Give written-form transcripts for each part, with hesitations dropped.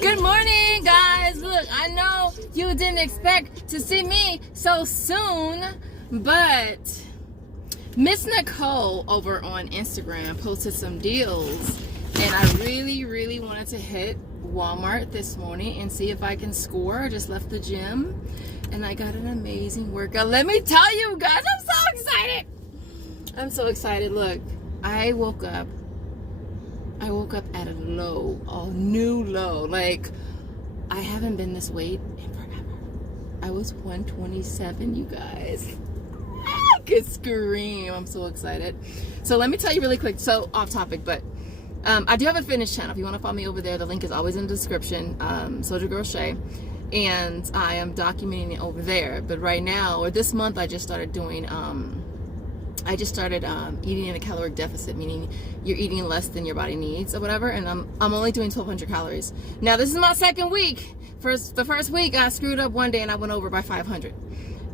Good morning, guys. Look, I know you didn't expect to see me so soon, but Miss Nicole over on Instagram posted some deals, and I really wanted to hit Walmart this morning and see if I can score. I just left the gym and I got an amazing workout. Let me tell you guys, I'm so excited. I'm so excited. Look, I woke up at a new low. Like, I haven't been this weight in forever. I was 127, you guys. I could scream. I'm so excited. So let me tell you really quick, so off topic, but I do have a fitness channel. If you want to follow me over there, the link is always in the description. Soldier Girl Shay. And I am documenting it over there. But right now, or this month, I just started doing eating in a caloric deficit, meaning you're eating less than your body needs or whatever, and I'm only doing 1,200 calories. Now, this is my second week. The first week, I screwed up one day and I went over by 500.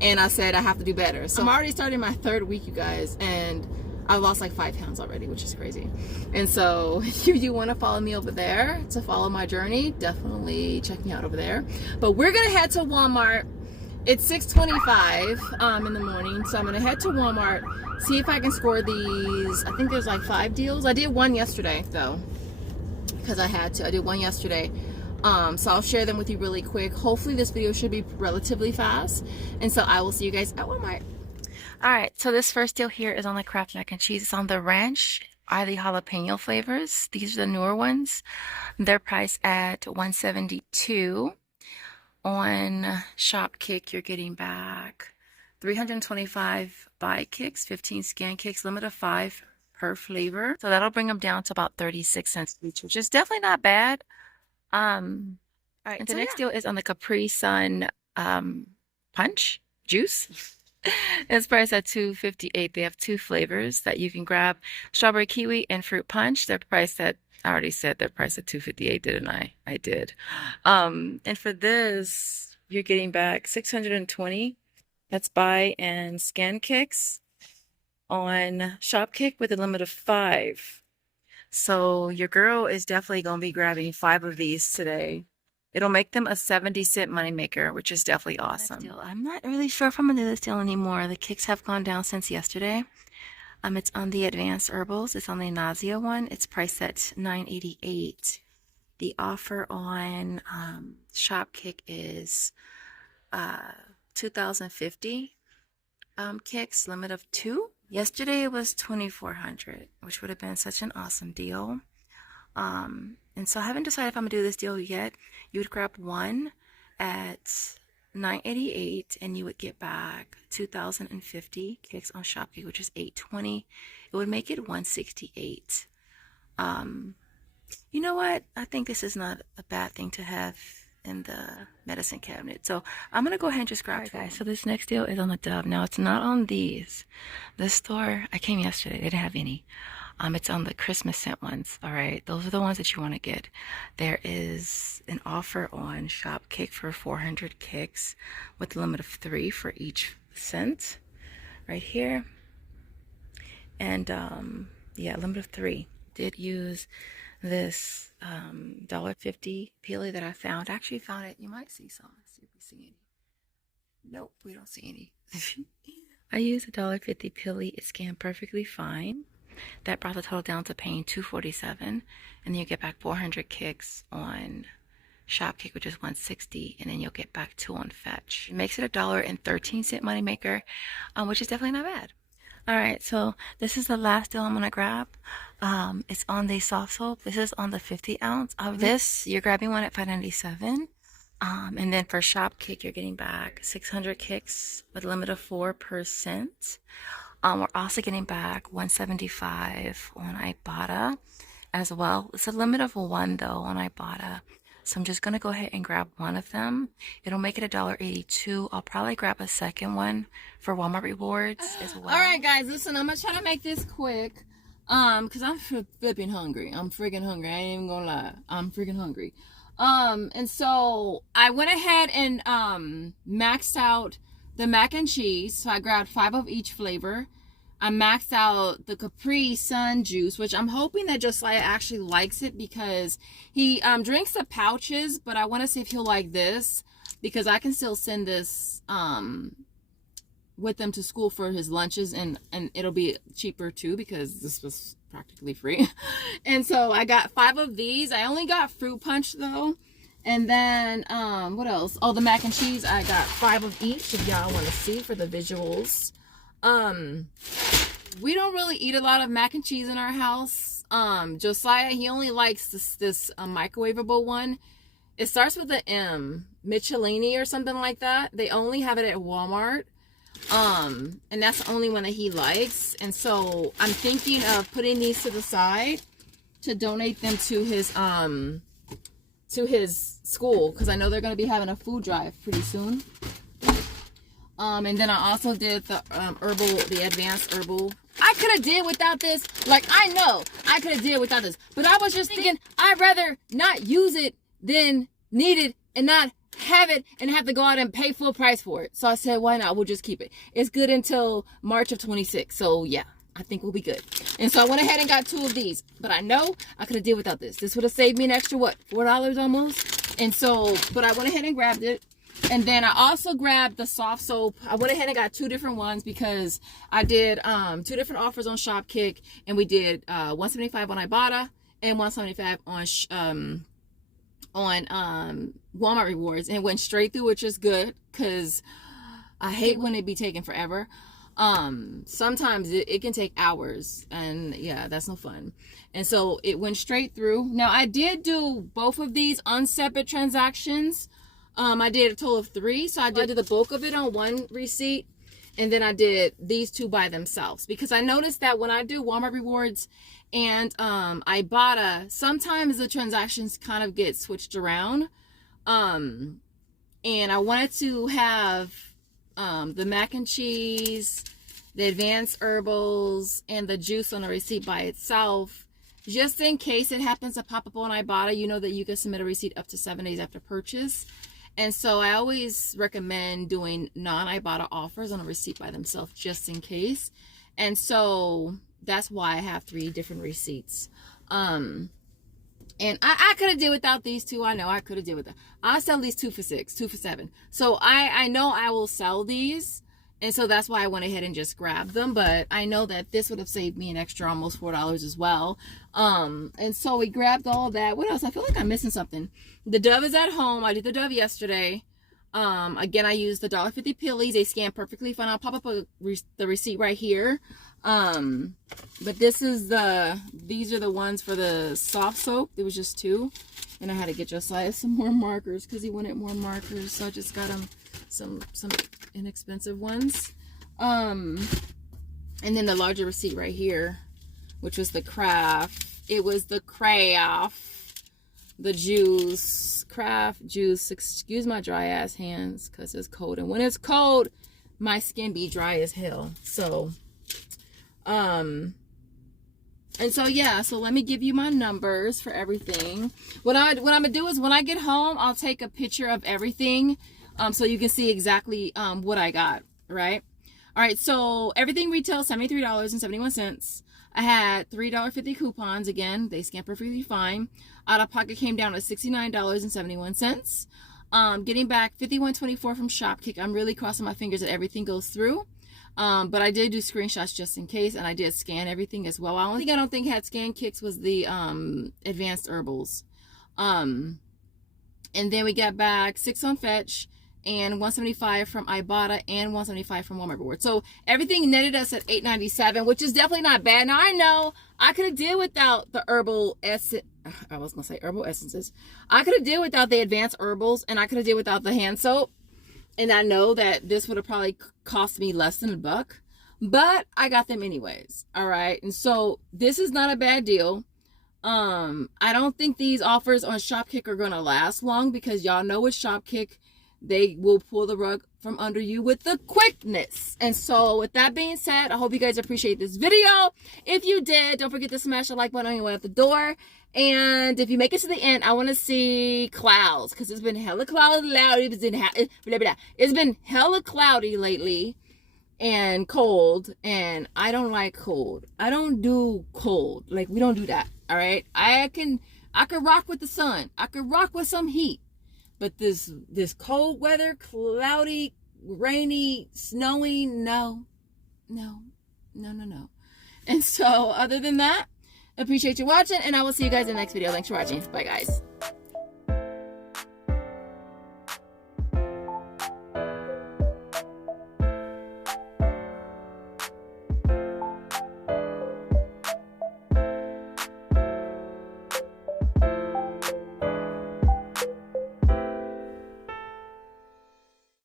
And I said I have to do better. So I'm already starting my third week, you guys, and I lost like 5 pounds already, which is crazy. And so if you want to follow me over there to follow my journey, definitely check me out over there. But we're going to head to Walmart. It's 6:25 in the morning, so I'm going to head to Walmart, see if I can score these. I think there's like 5 deals. I did one yesterday, though, because I had to. I did one yesterday. So I'll share them with you really quick. Hopefully this video should be relatively fast. And so I will see you guys at Walmart. Alright, so this first deal here is on the Kraft mac and cheese. It's on the ranch or the jalapeno flavors. These are the newer ones. They're priced at $172. On Shopkick, you're getting back 325 buy kicks, 15 scan kicks, limit of 5 per flavor. So that'll bring them down to about 36 cents each, which is definitely not bad. All right, and the next deal is on the Capri Sun punch juice. It's priced at $2.58. They have 2 flavors that you can grab: strawberry kiwi and fruit punch. They're priced at, I already said they're priced at $2.58, didn't I? I did. And for this, you're getting back 620. That's buy and scan kicks on Shopkick with a limit of 5. So your girl is definitely going to be grabbing 5 of these today. It'll make them a 70-cent moneymaker, which is definitely awesome. I'm not really sure if I'm going to do this deal anymore. The kicks have gone down since yesterday. It's on the advanced herbals. It's on the nausea one. It's priced at $9.88. The offer on Shopkick is 2,050 kicks, limit of 2. Yesterday it was 2,400, which would have been such an awesome deal. And so I haven't decided if I'm gonna do this deal yet. You would grab one at $9.88 and you would get back 2,050 kicks on Shopkick, which is $8.20. It would make it $168. You know what? I think this is not a bad thing to have in the medicine cabinet. So I'm gonna go ahead and just grab it, guys. So this next deal is on the Dove. Now it's not on these. This store, I came yesterday, they didn't have any. It's on the Christmas scent ones. All right, those are the ones that you want to get. There is an offer on Shopkick for 400 kicks with a limit of 3 for each scent right here. And yeah, limit of 3. Did use this $1.50 peely that I found. I actually found it. You might see some. Let's see if we see any. Nope, we don't see any. I used a $1.50 peely. It scanned perfectly fine. That brought the total down to paying $2.47, and then you get back 400 kicks on Shopkick, which is $160, and then you'll get back 2 on Fetch. It makes it $1.13 moneymaker, which is definitely not bad. All right, so this is the last deal I'm gonna grab. It's on the soft soap. This is on the 50 ounce of this. You're grabbing one at $5.97. And then for Shopkick, you're getting back 600 kicks with a limit of 4%. We're also getting back 175 on Ibotta as well. It's a limit of 1 though on Ibotta. So I'm just gonna go ahead and grab one of them. It'll make it $1.82. I'll probably grab a second one for Walmart rewards as well. All right, guys, listen, I'm gonna try to make this quick. Cause I'm flipping hungry. I'm freaking hungry. I ain't even gonna lie. I'm freaking hungry. And so I went ahead and maxed out the mac and cheese. So I grabbed 5 of each flavor. I maxed out the Capri Sun juice, which I'm hoping that Josiah actually likes it because he drinks the pouches, but I want to see if he'll like this because I can still send this with them to school for his lunches, and it'll be cheaper too because this was practically free. And so I got 5 of these. I only got fruit punch though. And then what else? Oh, the mac and cheese. I got 5 of each if y'all want to see for the visuals. We don't really eat a lot of mac and cheese in our house. Josiah, he only likes this microwavable one. It starts with the M, Michelini or something like that. They only have it at Walmart. And that's the only one that he likes. And so I'm thinking of putting these to the side to donate them to his school, because I know they're going to be having a food drive pretty soon. And then I also did the the advanced herbal. I could have did without this. Like, I know I could have did without this, but I was just thinking I'd rather not use it than need it and not have it and have to go out and pay full price for it. So I said, why not? We'll just keep it. It's good until March of 26. So yeah, I think we'll be good. And so I went ahead and got 2 of these, but I know I could have did without this. This would have saved me an extra, what, $4 almost? And so, but I went ahead and grabbed it. And then I also grabbed the soft soap. I went ahead and got 2 different ones because I did 2 different offers on Shopkick, and we did $175 on Ibotta and $175 on Walmart rewards, and it went straight through, which is good because I hate when it be taking forever. Sometimes it can take hours, and yeah, that's no fun. And so it went straight through. Now I did do both of these on separate transactions. I did a total of 3, so I did the bulk of it on one receipt, and then I did these 2 by themselves because I noticed that when I do Walmart rewards and Ibotta, sometimes the transactions kind of get switched around. And I wanted to have the mac and cheese, the advanced herbals, and the juice on a receipt by itself, just in case it happens to pop up on Ibotta. You know that you can submit a receipt up to 7 days after purchase. And so I always recommend doing non-Ibotta offers on a receipt by themselves just in case. And so that's why I have 3 different receipts. And I could have did without these 2. I know I could have did without. I'll sell these 2 for $6, 2 for $7. So I know I will sell these. And so that's why I went ahead and just grabbed them. But I know that this would have saved me an extra almost $4 as well. And so we grabbed all that. What else? I feel like I'm missing something. The Dove is at home. I did the Dove yesterday. Again, I used the $1.50 pillies. They scan perfectly fine. I'll pop up the receipt right here. But these are the ones for the soft soap. There was just 2. And I had to get Josiah some more markers because he wanted more markers. So I just got him some inexpensive ones. And then the larger receipt right here, which was the craft. It was the craft, the juice, craft juice. Excuse my dry ass hands because it's cold. And when it's cold, my skin be dry as hell. So, and so yeah, so let me give you my numbers for everything. What I'm gonna do is when I get home, I'll take a picture of everything, so you can see exactly what I got. Right. All right. So everything retails $73.71. I had $3.50 coupons. Again, they scan perfectly fine. Out of pocket came down to $69.71. Getting back $51.24 from Shopkick. I'm really crossing my fingers that everything goes through. But I did do screenshots just in case, and I did scan everything as well. I don't think had scan kicks was the advanced herbals. And then we got back 6 on Fetch and $175 from Ibotta and $175 from Walmart Rewards. So everything netted us at $8.97, which is definitely not bad. Now I know I could have did without the herbal essence. I was gonna say herbal essences. I could have did without the advanced herbals, and I could have did without the hand soap. And I know that this would have probably cost me less than $1, but I got them anyways. All right. And so this is not a bad deal. I don't think these offers on Shopkick are going to last long because y'all know with Shopkick, they will pull the rug from under you with the quickness. And so with that being said, I hope you guys appreciate this video. If you did, don't forget to smash the like button on your way out the door. And if you make it to the end, I want to see clouds because it's been hella cloudy. It's been hella cloudy lately. and cold, and I don't like cold. I don't do cold. Like, we don't do that. All right. I can rock with the sun. I can rock with some heat. But this cold weather, cloudy, rainy, snowy, no. And so, other than that, appreciate you watching, and I will see you guys in the next video. Thanks for watching. Bye, guys.